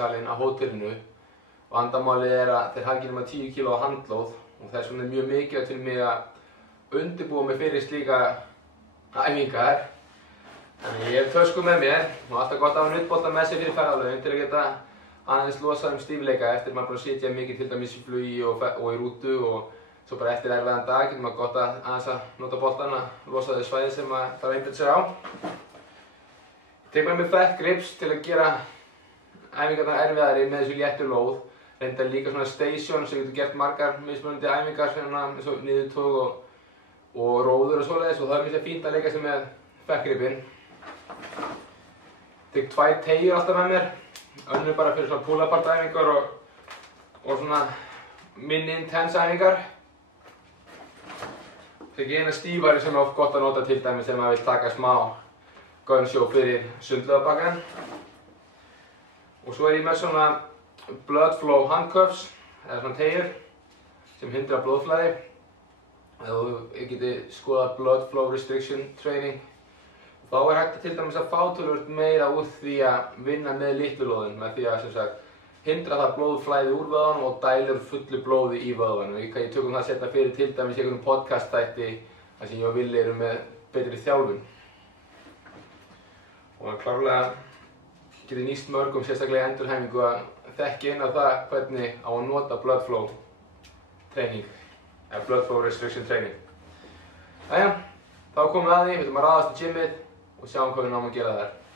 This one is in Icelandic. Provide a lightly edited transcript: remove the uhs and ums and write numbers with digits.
æfingasalinn á hótelinu. Vandamálið er að þeir hafa ekki nema 10 kg á handlóð og þess vegna er mjög mikilvægt fyrir mig að undirbúa mig fyrir slíka æfingar. Þannig ég hef tösku með mér og alltaf gott að hafa nuddbolta með sér fyrir ferðalögin til að geta aðeins losað stífleika eftir maður búinn að sitja mikið til dæmis í flugi og í rútu og svo bara eftir erfiðan dag getur maður gott að aðeins að nota boltan að losa þau svæði sem maður þarf að einbeita sér á. Ég tek með mér fat grips til að gera æfingarnar erfiðari með þessu léttu lóð. Reyndar líka svona station sem getur gert margar mismunandi æfingar eins og niðurtog og róður og svoleiðis og það er mjög fínt að leika sér með fat gripin. Tek 2 teygjur alltaf með mér, önnur bara fyrir svona pull-apart æfingar og svona minni intense æfingar. Tek eina stífari sem er oft gott að nota til dæmis ef maður vill taka smá gunshow fyrir sundlaugarbakkann. Og svo er ég með svona blood flow handcuffs, eða svona teygjur sem hindra blóðflæði. Ég geti skoðað blood flow restriction training. Þá er hægt til dæmis að fá töluvert meira úr því að vinna með litlu lóðin með því að sem sagt, hindra það blóðflæði úr vöðvanum og dælir fullu blóði í vöðvanum. Ég tökum það setna fyrir til dæmis í einhvern podcast þætti þar sem ég og Villi erum með betri þjálfun. Og klárlega geti nýst mörgum sérstaklega í endurhæfingu að þekki inn á það hvernig á að nota blood flow training eða blood flow restriction training. Jæja, þá komum við að því, við ætlum að ráðast í gymið og sjáum hvað við náum að gera þar.